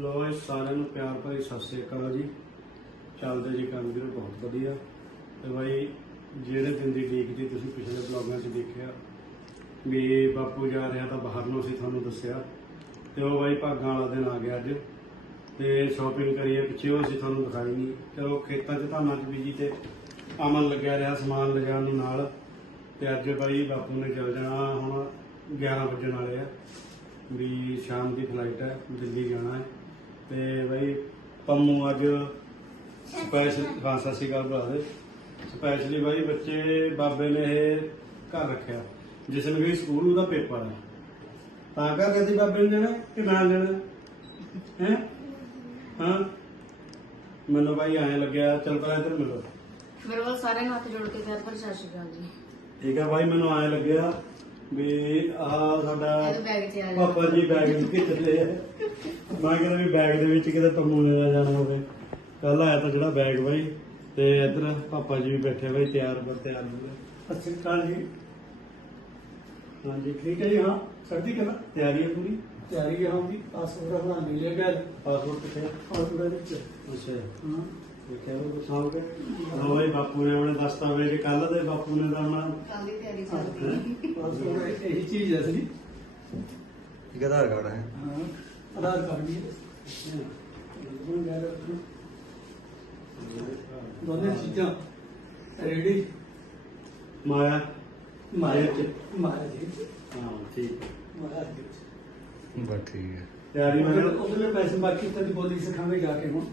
ਲੋ ਇਹ ਸਾਰਿਆਂ ਨੂੰ ਪਿਆਰ ਭਰੀ ਸਤਿ ਸ੍ਰੀ ਅਕਾਲ ਜੀ। ਚੱਲਦੇ ਜੀ ਕੰਮ ਵੀਰ, ਬਹੁਤ ਵਧੀਆ। ਤੇ ਬਾਈ, ਜਿਹੜੇ ਦਿਨ ਦੀ ਡੀਕ ਜੀ ਤੁਸੀਂ ਪਿਛਲੇ ਬਲੌਗਾਂ 'ਚ ਦੇਖਿਆ ਵੀ ਬਾਪੂ ਜਾ ਰਿਹਾ ਤਾਂ ਬਾਹਰ ਨੂੰ ਅਸੀਂ ਤੁਹਾਨੂੰ ਦੱਸਿਆ। ਤੇ ਉਹ ਬਾਈ ਭਾਗਾਂ ਵਾਲਾ ਦਿਨ ਆ ਗਿਆ ਅੱਜ। ਤੇ ਸ਼ਾਪਿੰਗ ਕਰੀਏ ਪਿੱਛੇ, ਉਹ ਅਸੀਂ ਤੁਹਾਨੂੰ ਦਿਖਾਈ ਨਹੀਂ। ਚਲੋ, ਖੇਤਾਂ 'ਚ ਧਾਨਾਂ 'ਚ ਬੀਜੀ ਤੇ ਅਮਨ ਲੱਗਿਆ ਰਿਹਾ ਸਮਾਨ ਲਿਜਾਣ ਨੂੰ ਨਾਲ। ਤੇ ਅੱਜ ਬਾਈ ਬਾਪੂ ਨੇ ਚੱਲ ਜਾਣਾ ਹੁਣ 11 ਵਜਣ ਵਾਲੇ ਆ। ਵੀ ਸ਼ਾਮ ਦੀ ਫਲਾਈਟ ਹੈ, ਦਿੱਲੀ ਜਾਣਾ ਹੈ। ਤੇ ਬਾਈ ਪੰਮੂ ਅੱਜ ਸਪੈਸ਼ਲ ਹਾਂ ਸਤਿ ਸ਼੍ਰੀ ਅਕਾਲ ਭਰਾ ਦੇ। ਸਪੈਸ਼ਲੀ ਬਾਈ ਬੱਚੇ ਬਾਬੇ ਨੇ ਇਹ ਘਰ ਰੱਖਿਆ। ਜਿਸ ਨੂੰ ਵੀ ਸਕੂਲ ਉਹਦਾ ਪੇਪਰ ਹੈ। ਤਾਂ ਕਾ ਕਹਦੀ ਬਾਬੇ ਨੇ ਜਾਣਾ ਕਿ ਮੈਂ ਜਾਣਾ ਹੈ? ਹਾਂ? ਮੈਨੂੰ ਬਾਈ ਐਂ ਲੱਗਿਆ ਚੱਲ ਪਹਿਲਾਂ ਇੱਧਰ ਮਿਲੋ। ਮੇਰੇ ਵੱਲ ਸਾਰਿਆਂ ਨੂੰ ਹੱਥ ਜੋੜ ਕੇ ਪਿਆਰ ਭਰੀ ਸਤਿ ਸ਼੍ਰੀ ਅਕਾਲ ਜੀ। ਠੀਕ ਹੈ ਬਾਈ ਮੈਨੂੰ ਐਂ ਲੱਗਿਆ ਵੀ ਸਾਡਾ ਬੈਗ 'ਚ ਆ ਜਾ ਪਾਪਾ ਜੀ ਬੈਗ ਵਿੱਚ ਕਿ ਚੱਲੇ ਆ। ਮੈਂ ਕਹਿੰਦਾ ਵੀ ਬੈਗ ਦੇ ਵਿੱਚ ਕਿਤੇ ਨੇ ਲੈ ਜਾਣਾ ਹੋਵੇ। ਕੱਲ ਆਇਆ ਤਾਂ ਜਿਹੜਾ ਬੈਗ ਬਾਈ ਤੇ ਇੱਧਰ ਪਾਪਾ ਜੀ ਵੀ ਬੈਠੇ ਬਾਈ ਤਿਆਰ ਬਰ ਤਿਆਰ ਹੋ ਗਏ। ਸਤਿ ਸ਼੍ਰੀ ਅਕਾਲ ਜੀ। ਹਾਂਜੀ ਠੀਕ ਹੈ ਜੀ ਹਾਂ ਸਰਦੀ ਕਰਾ ਤਿਆਰੀ ਹੈ ਪੂਰੀ? ਤਿਆਰੀ ਹੈ ਹਾਂ ਜੀ। ਪਾਸਪੋਰਟ ਬਣਾ ਲੈ ਲਿਆ ਗਿਆ। ਪਾਸਪੋਰਟ ਕਿੱਥੇ? ਪਾਸਪੋਰਟ ਵਿੱਚ। ਅੱਛਾ ਹਾਂ। ਉਹ ਸਾਂਭ ਕੇ ਬਾਈ ਬਾਪੂ ਨੇ ਆਪਣੇ ਦਸਤਾਵੇਜ਼ ਕੱਲ ਦੇ ਬਾਪੂ ਨੇ ਤਾਂ ਆਪਣਾ ਕੱਲ ਦੀ ਤਿਆਰੀ ਚੱਲਦੀ ਇਹੀ ਚੀਜ਼ ਹੈ ਸਹੀ ਇੱਕ ਆਧਾਰ ਕਾਰਡ ਹੈ। ਹਾਂ ਆਧਾਰ ਕਾਰਡ ਵੀ ਹੈ। ਦੋਨੇ ਚੀਜ਼ਾਂ ਰੈਡੀ ਮਾਇਆ। ਚ ਮਾਰੇ ਜੀ। ਹਾਂ ਠੀਕ। ਜੀ। ਬਸ ਠੀਕ ਹੈ। ਤਿਆਰੀ ਮੈਂ ਉਹਦੇ ਉਹਦੇ ਪੈਸੇ ਬਾਕੀ ਤਾਂ ਦੀ ਬੋਲੀ ਸਿਖਾਵੇ ਜਾ ਕੇ ਹੁਣ।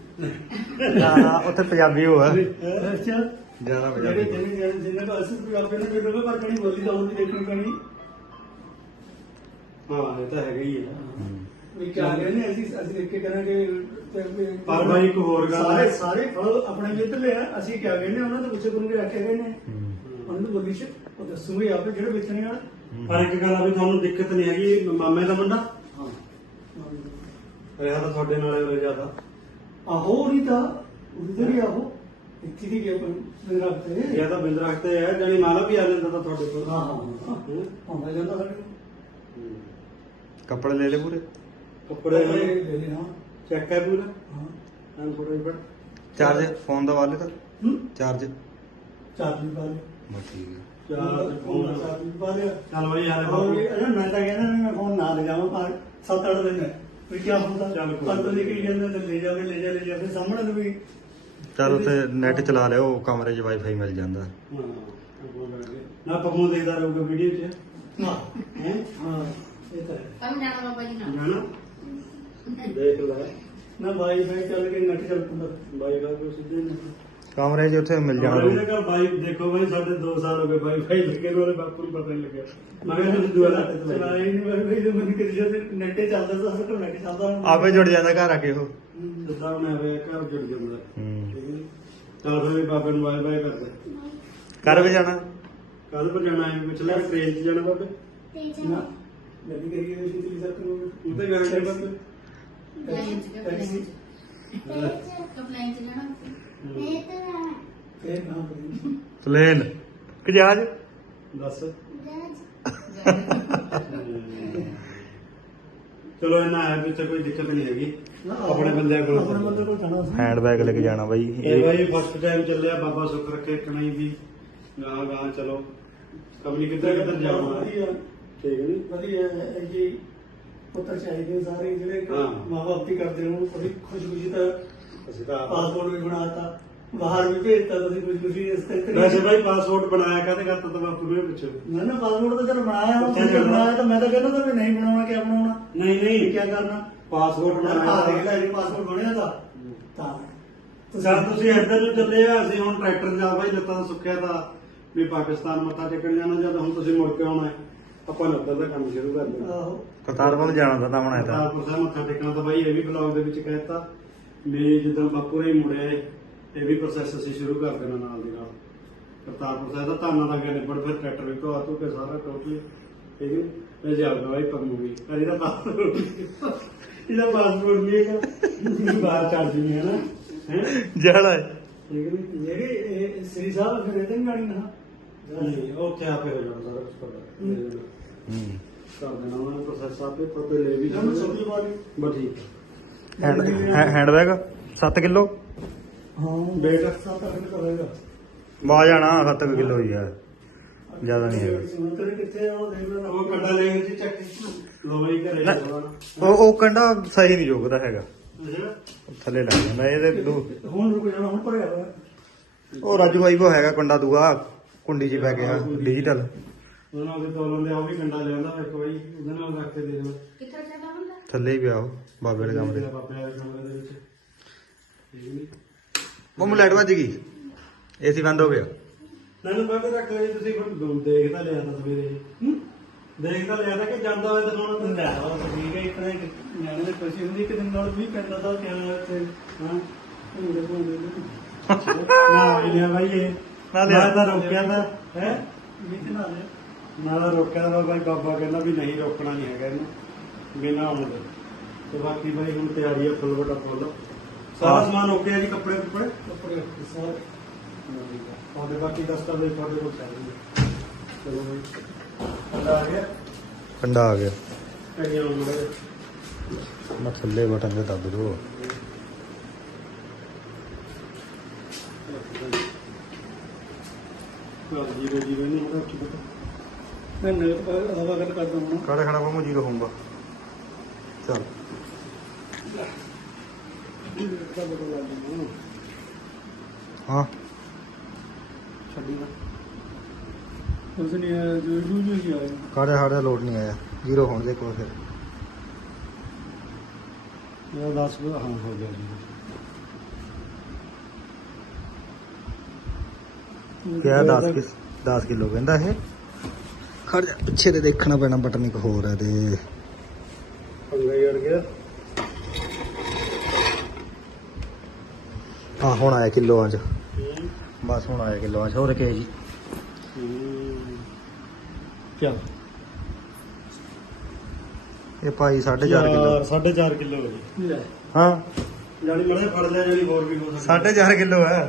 ਨਾ ਉੱਥੇ ਪੰਜਾਬੀ ਹੋ। ਹੈ ਅੱਛਾ। ਜ਼ਿਆਦਾ ਜਿਹੜੇ ਪੰਜਾਬੀ ਜਿਹਨੇ ਜਿਹਨੇ ਜਿਹਨੇ ਕੋ ਅਸੀਂ ਪੰਜਾਬੀ ਨੇ ਜਿਹੜੇ ਪਰ ਕਣੀ ਬੋਲੀ ਤਾਂ ਉਹਦੀ ਦੇਖਣੀ ਪੈਣੀ ਹਾਂ ਇਹ ਤਾਂ ਹੈਗਾ ਹੀ ਹੈ। ਵੀ ਕਿਆ ਕਹਿੰਦੇ ਅਸੀਂ ਅਸੀਂ ਦੇਖ ਕੇ ਕਰਾਂਗੇ ਤੇ ਪਰ ਬਾਈ ਇੱਕ ਹੋਰ ਗੱਲ ਸਾਰੇ ਹੈ। ਸਾਰੇ ਫਲ ਆਪਣੇ ਜਿੱਤ ਲਿਆ। ਅਸੀਂ ਕਿਆ ਕਹਿੰਦੇ ਉਹਨਾਂ ਤੋਂ ਪੁੱਛੇ ਕਰੂਗੇ ਆਖਿਆ ਕਹਿੰਦੇ ਹੂੰ। ਉਹਨਾਂ ਨੂੰ ਬੋਲੀ ਚ ਉਹ ਦੱਸੂਗੇ ਆਪੇ ਜਿਹੜੇ ਵੇਚਣੇ ਵਾਲਾ ਪਰ ਇੱਕ ਗੱਲ ਆ ਵੀ ਤੁਹਾਨੂੰ ਦਿੱਕਤ ਨਹੀਂ ਹੈਗੀ ਮਾਮੇ ਦਾ ਮੁੰਡਾ? ਰਿਹਾ ਤਾਂ ਤੁਹਾਡੇ ਨਾਲ ਹੋ ਜ਼ਿਆਦਾ। ਆਹੋ ਨਹੀਂ ਤਾਂ ਉਧਰ ਹੀ ਆਹੋ। ਇੱਥੇ ਦੀ ਗਿਆ ਪਰ ਰੱਖਦੇ ਇਹ ਤਾਂ ਬਿੰਦ ਰੱਖਤੇ ਹੈ? ਜਾਨੀ ਮਾਲਾ ਵੀ ਆ ਜਾਂਦਾ ਤਾਂ ਤੁਹਾਡੇ ਕੋਲ। ਹਾਂ ਹਾਂ। ਆਉਂਦਾ ਜਾਂਦਾ ਸਾਡੇ ਕੋਲ। ਕੱਪੜੇ ਲੈ ਲੈ ਪੂਰੇ? ਕੱਪੜੇ ਲੈ ਲੈ ਹਾਂ। ਚੈੱਕ ਹੈ ਪੂਰਾ? ਹਾਂ। ਹਾਂ ਫੋਟੋ ਹੀ ਪੜ ਚਾਰਜ ਫੋਨ ਦਾ ਵਾਲੇ ਤਾਂ? ਹੂੰ? ਚਾਰਜ। ਚਾਰ ਦਿਨ ਬਾਅਦ ਬਸ ਠੀਕ ਹੈ। ਚਾਰ ਫੋਨ ਦਿਨ ਬਾਅਦ ਚੱਲ ਬਾਈ ਇਹ ਮੈਂ ਤਾਂ ਕਹਿੰਦਾ ਵੀ ਮੈਂ ਫੋਨ ਨਾ ਲੈ ਜਾਵਾਂ ਪਰ ਸੱਤ ਅੱਠ ਦਿਨ ਹੈ। ਵੀ ਕੀ ਹੁੰਦਾ? ਚੱਲ ਕੋਈ ਪਰ ਤੋਂ ਨਿਕਲ ਜਾਂਦਾ ਤੇ ਲੈ ਜਾਵੇ ਲੈ ਜਾ ਲੈ ਜਾ ਫਿਰ ਸਾਹਮਣੇ ਨੂੰ ਵੀ ਚਲ ਉੱਥੇ ਨੈਟ ਚਲਾ ਲਿਓ ਕਮਰੇ 'ਚ ਵਾਈਫਾਈ ਮਿਲ ਜਾਂਦਾ। ਹਾਂ। ਨਾ ਪਪੂ ਦੇਖਦਾ ਰਹੂਗਾ ਵੀਡੀਓ 'ਚ। ਨਾ। ਹੈ? ਹਾਂ ਇਹ ਤਾਂ ਹੈ। ਕੰਮ ਜਾਣਾ ਬਾਬਾ ਜੀ ਨਾਲ। ਜਾਣਾ? ਦੇਖ ਲੈ। ਨਾ ਬਾਈ ਭਾਈ ਚੱਲ ਕੇ ਨੱਟ ਚੱਲ ਪੰਦਾ। ਬਾਈ ਦਾ ਕੋਈ ਸਿੱਧੇ ਨਹੀਂ ਕਮਰੇ 'ਚ ਉੱਥੇ ਮਿਲ ਜਾਣਾ ਵੀ ਜਾਣਾ ਤਾਂ ਬਾਈ ਦੇਖੋ ਬਾਈ ਸਾਡੇ 2 ਸਾਲ ਹੋ ਗਏ ਬਾਈ ਭਾਈ ਲੱਗੇ ਨੂੰ ਉਹਦੇ ਬਾਪੂ ਨੂੰ ਪਤਾ ਨਹੀਂ ਲੱਗਿਆ। ਮੈਂ ਕਿਹਾ ਤੁਸੀਂ ਦੁਆ ਲੱਟ ਤੇ ਚਲਾ ਹੀ ਨਹੀਂ ਮੈਂ ਵੀ ਜਦੋਂ ਮੈਨੂੰ ਕਿਹਾ ਜਦ ਨੱਟੇ ਚੱਲਦਾ ਤਾਂ ਹਰ ਨੱਟ ਚੱਲਦਾ ਆਪੇ ਜੁੜ ਜਾਂਦਾ ਘਰ ਆ ਕੇ ਉਹ। ਸਿੱਧਾ ਬਣਿਆ ਹੋਇਆ ਘਰ ਜੁੜ ਜਾਂਦਾ। ਹੂੰ। ਠੀਕ ਹੈ ਨੀ? ਚੱਲ ਫਿਰ ਵੀ ਬਾਬੇ ਨੂੰ ਬਾਏ ਬਾਏ ਕਰਦੇ। ਘਰ ਵੀ ਜਾਣਾ? ਕੱਲ ਪਰ ਜਾਣਾ ਹੈ ਪਿਛਲੇ ਟ੍ਰੇਨ 'ਚ ਜਾਣਾ ਬਾਬੇ। ਨਾ। ਮੈਂ ਵੀ ਕਰੀ ਸੀ ਤੁਸੀਂ ਸਭ ਕਰੋਗੇ ਉੱਤੇ ਗਏ ਨੇ ਬਾਬੇ। ਪਲਾਈਨ 'ਚ ਕਿ ਪਲਾਈਨ 'ਚ ਪਲਾਈਨ 'ਚ ਜਾਣਾ ਫੇਰ ਨਾ ਕਰੀ ਪਲੇਨ। ਕਿ ਜਹਾਜ਼? ਦੱਸ ਜਾਣਾ। ਚਲੋ ਇਹਨਾਂ ਹੈ ਵੀ ਉੱਥੇ ਕੋਈ ਦਿੱਕਤ ਨਹੀਂ ਹੈਗੀ। ਆਪਣੇ ਬੰਦਿਆਂ ਕੋਲ ਆਪਣੇ ਬੰਦੇ ਕੋਲ ਜਾਣਾ ਸੀ। ਹੈਂਡ ਬੈਗ ਲੈ ਕੇ ਜਾਣਾ ਬਾਈ। ਇਹ ਭਾਈ ਫਸਟ ਟਾਈਮ ਚੱਲਿਆ ਬਾਬਾ ਸੁੱਖ ਰੱਖੇ ਕਣਾਈ ਵੀ। ਗਾਂ ਗਾਂ ਚਲੋ। ਕਬਲੀ ਕਿੱਧਰ ਕਿੱਧਰ ਜਾਵਾਂ ਵਧੀਆ ਠੀਕ ਹੈ ਨੀ ਵਧੀਆ ਹੈ। ਜੀ ਪੁੱਤਰ ਚਾਹੀਦੇ ਸਾਰੇ ਜਿਹੜੇ। ਮਾਂ-ਬਾਪ ਦੀ ਕਰਦੇ ਹੋ ਬੜੀ ਖੁਸ਼ੀ ਤਾਂ ਅਸੀਂ ਤਾਂ ਆਪ- ਪਾਸਪੋਰਟ ਵੀ ਬਣਾਤਾ। ਬਾਹਰ ਵੀ ਭੇਜਤਾ ਤੁਸੀਂ ਕੁਝ ਖੁਸ਼ੀ ਇਸ ਕਰਕੇ ਵੈਸੇ ਭਾਈ ਪਾਸਪੋਰਟ ਬਣਾਇਆ ਕਾਹਦੇ ਕਰਤਾ ਤਾਂ ਬਾਪੂ ਨੂੰ ਇਹ ਪੁੱਛੋ। ਮੈਂ ਨਾ ਪਾਸਪੋਰਟ ਤਾਂ ਚਲ ਬਣਾਇਆ ਹੁਣ ਉੱਥੇ ਜੇ ਜਾਣਾ। ਬਣਾਇਆ ਤਾਂ ਮੈਂ ਤਾਂ ਕਹਿੰਦਾ ਤਾਂ ਵੀ ਨਹੀਂ ਬਣਾਉਣਾ ਕਿਆ ਬਣਾਉਣਾ? ਨਹੀਂ ਇਹ ਨਹੀਂ ਕਿਆ ਕਰਨਾ? ਪਾਸਪੋਰਟ ਆ ਦੇਖ ਬਣਾਇਆ ਲੈ ਜੀ ਪਾਸਪੋਰਟ ਬਣਿਆ ਤਾਂ। ਤਾਂ ਸਰ ਤੁਸੀਂ ਇੱਧਰ ਨੂੰ ਚੱਲੇ ਆ ਅਸੀਂ ਹੁਣ ਟਰੈਕਟਰ ਜਾ ਭਾਈ ਲੱਤਾਂ ਤੋਂ ਸੁੱਕਿਆ ਤਾਂ ਵੀ ਪਾਕਿਸਤਾਨ ਮੱਥਾ ਟੇਕਣ ਜਾਣਾ ਜਦ ਹੁਣ ਤੁਸੀਂ ਮੁੜ ਕੇ ਆਉਣਾ ਹੈ। ਆਪਾਂ ਨੇ ਉੱਧਰ ਦਾ ਕੰਮ ਸ਼ੁਰੂ ਕਰ ਆਹੋ। ਕਰਤਾਰਪੁਰ ਜਾਣਾ ਤਾਂ ਬਣਾਇਆ ਤਾਂ। ਕਰਤਾਰਪੁਰ ਸਾਹਿਬ ਮੱਥਾ ਟੇਕਣਾ ਤਾਂ ਬਾਈ ਇਹ ਵੀ ਬਲੌਗ ਦੇ ਵਿੱਚ ਕਹਿਤਾ ਵੀ ਜਦੋਂ ਬਾਪੂ ਰੇ ਮੁੜਿਆ ਇਹ ਵੀ ਪ੍ਰੋਸੈਸ ਅਸੀਂ ਸ਼ੁਰੂ ਕਰ ਦੇਣਾ ਨਾਲ ਦੀ ਨਾਲ। ਕਰਤਾਰਪੁਰ ਸਾਹਿਬ ਦਾ ਧਾਨਾ ਦਾ ਗਿਆ ਨਿਬੜ ਫਿਰ ਟਰੈਕਟਰ ਵੀ ਧੋਆ ਧੋ ਕੇ ਸਾਰਾ ਟੋਟਲ ਠੀਕ ਹੈ ਤੇ ਜਾਊਗਾ ਬਾਈ ਪੰਮੂ ਵੀ। ਪਰ ਇਹਦਾ ਪਾਸਪੋਰਟ ਇਹਦਾ ਪਾਸਪੋਰਟ ਨਹੀਂ ਹੈਗਾ। ਬਾਹਰ ਚੱਲ ਜੂਗੀ ਹੈ ਨਾ। ਹੈ? ਜਾਣਾ ਹੈ। ਠੀਕ ਹੈ ਨੀ? ਜਿਹੜੇ ਇਹ ਸ੍ਰੀ ਸਾਹਿਬ ਫਿਰ ਇਹਦੇ ਗਾਣੀ ਨਾ। ਨਹੀਂ ਉਹ ਉੱਥੇ ਆਪੇ ਹੋ ਜਾਣਾ ਸਾਰਾ ਕੁਝ ਹੂੰ। ਕਰ ਦੇਣਾ ਉਹਨਾਂ ਨੇ ਪ੍ਰੋਸੈਸ ਆਪੇ ਪਤੇ ਲੈ ਵੀ ਇਹਨਾਂ ਨੂੰ ਸਬਜ਼ੀ ਵਾਲੀ ਬਸ ਠੀਕ ਹੈਂਡ ਹੈਂਡਬੈਗ 7 ਕਿਲੋ? ਹਾਂ ਬੇਟ ਸੱਤ ਅੱਠ ਕਰੇਗਾ ਬਾ ਜਾਣਾ 7 ਕਿਲੋ ਹੀ ਆ। ਜ਼ਿਆਦਾ ਨਹੀਂ ਹੈਗਾ। ਤੇਰੇ ਕਿੱਥੇ ਆ ਉਹ ਦੇਖ ਲੈ। ਉਹ ਕੰਡਾ ਲੈ ਕੇ ਜੀ ਚੱਕ ਲੋ ਬਈ ਘਰੇ ਲੈ। ਲਗਾਉਣਾ ਉਹ ਉਹ ਕੰਡਾ ਸਹੀ ਨਹੀਂ ਜੋਗਦਾ ਹੈਗਾ। ਥੱਲੇ ਲੱਗ ਜਾਂਦਾ ਇਹਦੇ ਦੂ ਹੁਣ ਰੁਕ ਜਾਣਾ ਹੁਣ ਭਰਿਆ ਹੋਇਆ। ਉਹ ਰਾਜੂ ਬਾਈ ਕੋ ਹੈਗਾ ਕੰਡਾ ਦੂਆ ਕੁੰਡੀ 'ਚ ਪੈ ਗਿਆ ਡਿਜੀਟਲ ਉਹਨਾਂ ਦੇ ਤੋਲਣ ਦੇ ਆ ਉਹ ਵੀ ਕੰਡਾ ਲਿਆਂਦਾ ਇੱਕ ਵਾਰੀ ਉਹਦੇ ਨਾਲ ਰੱਖ ਕੇ ਦੇ ਦੇਣਾ ਕਿੱਥੇ ਚੱਲਦਾ ਹੁੰਦਾ ਥੱਲੇ ਹੀ ਪਿਆ ਉਹ ਬਾਬੇ ਦੇ ਕਮਰੇ। ਤੇਰਾ ਬਾਬੇ ਵਾਲੇ ਕਮਰੇ ਦੇ ਵਿੱਚ? ਮੰਮੂ ਲਾਈਟ ਵੱਜ ਗਈ। ਏਸੀ ਬੰਦ ਹੋ ਗਿਆ। ਮੈਨੂੰ ਬਾਅਦ ਰੱਖ ਜੀ ਤੁਸੀਂ ਕੋਈ ਦੇਖ ਤਾਂ ਲਿਆ ਤਾਂ ਸਵੇਰੇ। ਹੂੰ? ਦੇਖ ਤਾਂ ਲਿਆ ਤਾਂ ਕਿ ਜਾਂਦਾ ਹੋਇਆ ਦਿਖਾਉਣਾ ਲੈ ਆਓ ਤਾਂ ਠੀਕ ਹੈ ਇਤਨੇ ਨਿਆਣੇ ਦੇ ਖੁਸ਼ੀ ਹੁੰਦੀ ਕਿ ਦਿਨ ਨਾਲ ਵੀ ਪੈਂਦਾ ਤਾਂ ਕਿਆ ਇੱਥੇ ਹਾਂ ਭੂੜੇ ਭੂੜੇ ਨਾ। ਲਿਆ ਬਾਈ ਇਹ। ਨਾ ਲਿਆ। ਮੈਂ ਤਾਂ ਰੋਕਿਆ ਤਾਂ ਹੈ? ਤੇ ਨਾ ਤਾਂ ਤਾਂ ਬਾਬਾ ਕਹਿੰਦਾ ਵੀ ਨਹੀਂ ਰੋਕਣਾ ਨਹੀਂ ਹੈਗਾ ਇਹਨੂੰ। ਬਿਨਾ ਆਉਣ ਦੇ ਤੇ ਬਾਕੀ ਬਾਈ ਹੁਣ ਤਿਆਰੀ ਆ ਫੁੱਲ ਬਟਾ ਫੁੱਲ। ਸਾਰਾ ਹਾਂ। ਸਮਾਨ ਓਕੇ ਆ ਜੀ ਕੱਪੜੇ ਕੁੱਪੜੇ? ਕੱਪੜੇ ਸਾਰੇ। ਉਹਦੇ ਬਾਕੀ ਦਸਤਾਵੇਜ਼ ਤੁਹਾਡੇ ਕੋਲ ਚਾਹੀਦੇ ਚਲੋ ਬਾਈ। ਕੰਡਾ ਆ ਗਿਆ। ਕੰਡਾ ਆ ਗਿਆ। ਮੈਂ ਥੱਲੇ ਬਟਨ ਤੇ ਦੱਬ ਦੋ। ਜੀਵੇ ਜੀਵੇ ਨਹੀਂ ਹੁੰਦਾ ਬਟਾ ਮੈਂ ਨਗਰ ਪਰ ਹਵਾ ਕਰ ਕਰਦਾ ਹੁਣ ਕਾੜੇ ਖੜਾ ਮੰਮੂ ਜੀਰੋ ਹੋਊਗਾ ਚੱਲ ਇਹਦਾ ਬੜਾ ਲੱਗਦਾ ਹਾਂ। ਛੱਡੀ ਨਾ। ਉਸ ਨੇ ਜੋ ਜੂ ਜੂ ਹੀ ਆਇਆ। ਕਾੜੇ ਹਾੜੇ ਲੋਡ ਨਹੀਂ ਆਇਆ? ਜੀਰੋ ਹੋਣ ਦੇ ਕੋਲ ਫਿਰ। ਇਹ 10 ਹਾਂ ਹੋ ਗਿਆ ਜੀ। ਕਿਹਾ 10 ਕਿਸ 10 ਕਿਲੋ ਕਹਿੰਦਾ ਇਹ? ਖੜ ਜਾ ਪਿੱਛੇ ਤੇ ਦੇਖਣਾ ਪੈਣਾ ਬਟਨ ਇੱਕ ਹੋਰ ਹੈ ਤੇ ਪੰਗਾ ਹੀ ਅੜ ਗਿਆ। ਹਾਂ ਹੁਣ ਆਇਆ ਕਿਲੋਆਂ ਚ। ਬਸ ਹੁਣ ਆਇਆ ਕਿਲੋਆਂ ਚ ਹੋਰ ਕੇ ਜੀ? ਕਿਆ? ਇਹ ਭਾਈ 4.5 ਕਿਲੋ। 4.5 ਕਿਲੋ ਹੋ ਗਈ ਲੈ। ਹਾਂ। ਜਾਨੀ ਮੜੇ ਫੜ ਲਿਆ ਜਾਨੀ ਹੋਰ ਵੀ ਹੋ ਸਕਦਾ 4.5 ਕਿਲੋ ਹੈ।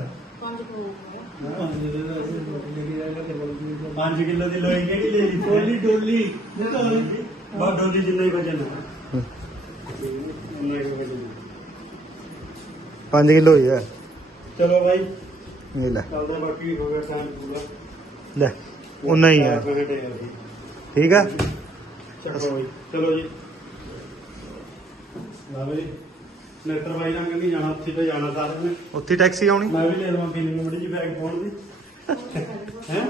ਪੰਜ ਹੋਊਗਾ ਪੰਜ ਦੇ ਦਾ ਅਸੀਂ ਰੋਟੀ ਲੈ ਕੇ ਜਾਏਗਾ ਤੇ ਬਲਦੀ 5 ਕਿਲੋ ਦੀ ਲੋਈ ਕਿਹੜੀ ਲੈ ਲਈ? ਡੋਲੀ ਡੋਲੀ। ਨਿਕਾਲ ਬਾ ਡੋਲੀ ਜਿੰਨਾ ਹੀ ਵਜਨ 5 ਕਿਲੋ ਹੀ ਹੈ। ਚਲੋ ਬਾਈ। ਇਹ ਲੈ। ਚੱਲਦਾ ਬਾਕੀ ਹੋ ਗਿਆ ਟਾਈਮ ਪੂਰਾ। ਲੈ ਉਨਾ ਹੀ ਹੈ ਜੀ। ਠੀਕ ਹੈ ਚਲੋ ਜੀ। ਲਾ ਬਈ ਨੇਤਰ ਬਾਈ ਨਾਲ ਕਹਿੰਦੀ ਜਾਣਾ ਉੱਥੇ ਤੇ ਜਾਣਾ ਸਾਰਿਆਂ ਨੇ ਉੱਥੇ ਟੈਕਸੀ ਆਉਣੀ? ਮੈਂ ਵੀ ਲੈ ਲਵਾਂ ਕਿੰਨੀ ਨੂੰ ਮੜੀ ਜੀ ਬੈਗ ਪਾਉਣ ਦੀ। ਹੈ?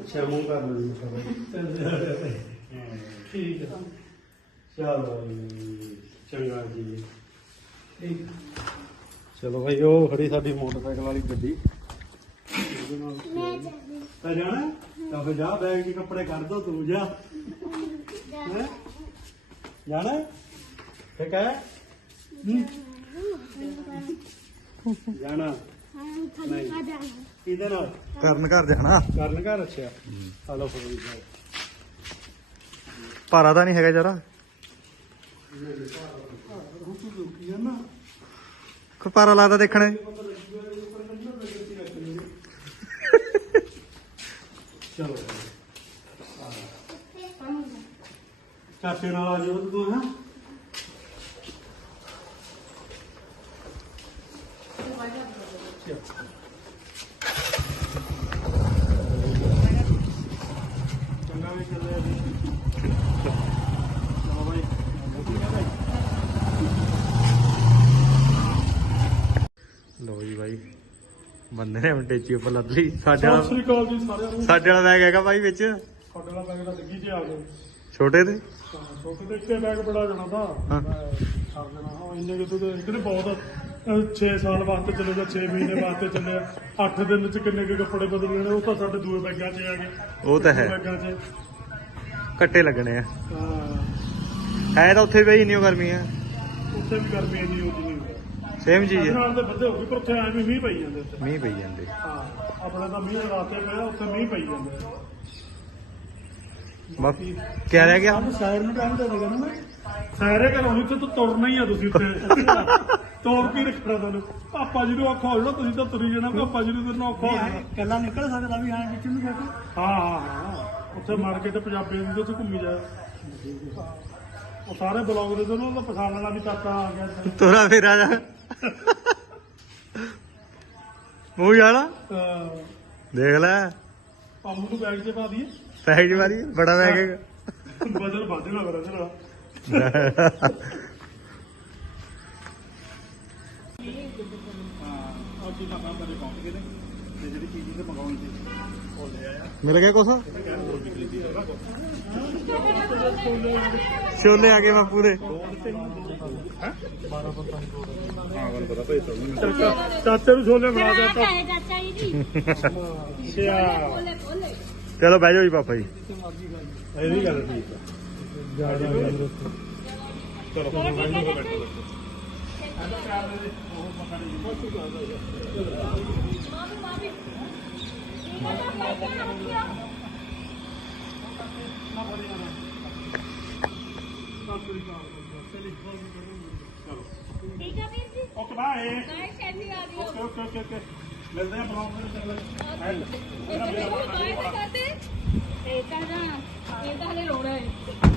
ਅੱਛਾ ਮੂੰਹ ਕਰ ਲਈ ਬਾਈ। ਠੀਕ ਹੈ ਚਲ ਚੰਗਾ ਜੀ। ਠੀਕ ਚਲੋ ਭਾਈ ਉਹ ਖੜੀ ਸਾਡੀ ਮੋਟਰਸਾਈਕਲ ਵਾਲੀ ਗੱਡੀ। ਉਹਦੇ ਨਾਲ ਤਾਂ ਜਾਣਾ? ਤਾਂ ਫਿਰ ਜਾ ਬੈਗ 'ਚ ਕੱਪੜੇ ਕੱਢ ਦੋ ਤੂੰ ਜਾ। ਹੈਂ? ਜਾਣਾ? ਠੀਕ ਹੈ। ਹੂੰ? ਜਾਣਾ ਨਹੀਂ। ਇਹਦੇ ਨਾਲ? ਕਰਨ ਘਰ ਜਾਣਾ ਕਰਨ ਘਰ ਅੱਛਾ। ਹਲੋ ਫਿਰ। ਭਾਰਾ ਤਾਂ ਨਹੀਂ ਹੈਗਾ ਜਰਾ। ਹੁਣ ਤੂੰ ਰੁਕੀ ਆ ਨਾ। ਕੋਈ ਭਾਰਾ ਲੱਗਦਾ ਦੇਖਣੇ। ਚਲੋ ਚਾਚੇ ਨਾਲ ਆ ਜਾਓ ਤੂੰ ਹਾਂ ਚੰਗਾ ਵੀ ਚੱਲਿਆ ਜੀ ਚਲੋ ਬਾਈ ਲੋ ਜੀ ਬਾਈ ਬੰਦੇ ਨੇ ਹੁਣ ਟੇਚੀ ਉੱਪਰ ਲੱਦ ਲਈ। ਸਾਡੇ ਸਤਿ ਵਾਲਾ ਸ੍ਰੀ ਅਕਾਲ ਜੀ ਸਾਰਿਆਂ ਨੂੰ। ਸਾਡੇ ਵਾਲਾ ਬੈਗ ਹੈਗਾ ਬਾਈ ਵਿੱਚ। ਤੁਹਾਡੇ ਨਾਲ ਬੈਗ ਦਾ ਡਿੱਗੀ ਤੇ ਆ ਗਏ ਛੋਟੇ ਤੇ? ਹਾਂ, ਛੋਟੇ ਦੇ ਇੱਕੇ ਬੈਗ ਬੜਾ ਜਾਣਾ ਤਾਂ। ਹਾਂ। ਮੈਂ ਛੱਡ ਦੇਣਾ। ਹਾਂ ਇੰਨੇ ਕਿਤੇ ਤੇ ਕਿਤੇ ਬਹੁਤ 6 ਸਾਲ ਵਾਸਤੇ ਚਲੇ ਜਾ 6 ਮਹੀਨੇ ਵਾਸਤੇ ਚੱਲੇ 8 ਦਿਨ ਚ ਕਿੰਨੇ ਕੁ ਕੱਪੜੇ ਬਦਲਣੇ ਨੇ ਉਹ ਤਾਂ ਸਾਡੇ ਦੂਏ ਬੈਗਾਂ 'ਚ ਆ ਗਏ। ਉਹ ਤਾਂ ਹੈ। ਬੈਗਾਂ 'ਚ। ਕੱਟੇ ਲੱਗਣੇ ਆ। ਹਾਂ। ਹੈ ਤਾਂ ਉੱਥੇ ਵੀ ਨਹੀਂ ਉਹ ਗਰਮੀ ਹੈ ਉੱਥੇ ਵੀ ਗਰਮੀ ਇੰਨੀ ਹੁੰਦੀ ਸੇਮ ਚੀਜ਼ ਹੈ ਨਾਲ ਤੇ ਵੱਧੇ ਹੋ ਗਏ ਪਰ ਉੱਥੇ ਐਵੇਂ ਮੀਂਹ ਪਈ ਜਾਂਦੇ ਉੱਥੇ। ਮੀਂਹ ਪਈ ਜਾਂਦੇ। ਹਾਂ ਆਪਣੇ ਤਾਂ ਮੀਂਹ ਰਾਤੇ ਪਿਆ ਉੱਥੇ ਮੀਂਹ ਪਈ ਜਾਂਦੇ। ਬਸ ਕਿਆ ਰਹਿ ਗਿਆ? ਸ਼ਾਇਰ ਨੂੰ ਟਾਈਮ ਦੇ ਦੇਗਾ ਨਾ ਮੈਂ ਸਾਰੇ ਘਰੋਂ ਇੱਥੇ ਤੋਂ ਤੁਰਨਾ ਹੀ ਆ ਤੁਸੀਂ ਉੱਥੇ। ਤੋੜ ਕੇ ਰੱਖਣਾ ਤੁਹਾਨੂੰ। ਪਾਪਾ ਜੀ ਨੂੰ ਔਖਾ ਹੋ ਜਾਣਾ ਤੁਸੀਂ ਤਾਂ ਤੁਰੀ ਜਾਣਾ ਪਾਪਾ ਜੀ ਨੂੰ ਤੁਰਨਾ ਔਖਾ ਹੋ ਜਾਣਾ। ਕੱਲਾ ਨਿਕਲ ਸਕਦਾ ਵੀ ਹਾਂ ਵਿੱਚ ਨੂੰ ਜਾ ਕੇ। ਹਾਂ ਹਾਂ ਹਾਂ। ਉੱਥੇ ਮਾਰਕੀਟ ਪੰਜਾਬੀ ਦੇ ਵਿੱਚ ਘੁੰਮੀ ਜਾ। ਉਹ ਸਾਰੇ ਬਲੌਗ ਦੇ ਤੋਂ ਉਹਦਾ ਪਛਾਣ ਲੈਣਾ ਵੀ ਚਾਚਾ ਆ ਗਿਆ। ਤੋਰਾ ਫੇਰਾ ਜਾ। ਮੂੰਹ ਜਾਣਾ? ਦੇਖ ਲੈ। ਪੰਮ ਨੂੰ ਬੈਗ 'ਚ ਪਾ ਦਈਏ। ਪੈਸੇ ਮਾਰੀ ਬੜਾ ਬੈਗ ਹੈਗਾ। ਵਜਨ ਵੱਧ ਨਾ ਮੇਰਾ ਜਰਾ। ਹਾਂ ਉਹ ਚੀਜ਼ਾਂ ਕੰਮ ਕਰੇ ਪਹੁੰਚ ਗਏ ਨੇ। ਤੇ ਜਿਹੜੀ ਚੀਜ਼ ਤੇ ਮੰਗਾਉਣੀ ਸੀ ਉਹ ਲੈ ਆਇਆ। ਮਿਲ ਗਿਆ ਕੁਛ ਹੋਰ ਵੀ ਖਰੀਦੀ ਹੈਗਾ ਛੋਲੇ ਆ ਗਏ ਬਾਪੂ ਦੇ ਹਾਂ ਮੈਨੂੰ ਪਤਾ ਭਾਈ ਚਾਚੇ ਨੂੰ ਛੋਲੇ ਬਣਾ ਦੇ ਤਾਂ ਚਾਚਾ। ਜੀ ਅੱਛਾ। ਚਲੋ ਬਹਿ ਜਾਓ ਜੀ ਪਾਪਾ ਜੀ। ਇਹ ਵੀ ਗੱਲ ਠੀਕ ਹੈ ਜਾ ਜਾ ਚਲੋ ਠੀਕ ਆ ਵੀਰ ਜੀ? ਓਕੇ ਬਾਏ ਬਾਏ ਸ਼ੈਲੀ ਆ ਗਈ ਓਕੇ ਓਕੇ ਓਕੇ ਓਕੇ ਮਿਲਦੇ ਆ ਬਲੌਗ ਦੇ ਚੈਨਲ ਹੈਂਡ ਇਹ ਤਾਂ ਕਰਦੇ ਇਹ ਤਾਂ ਹਲੇ ਰੋਣਾ ਹੈ।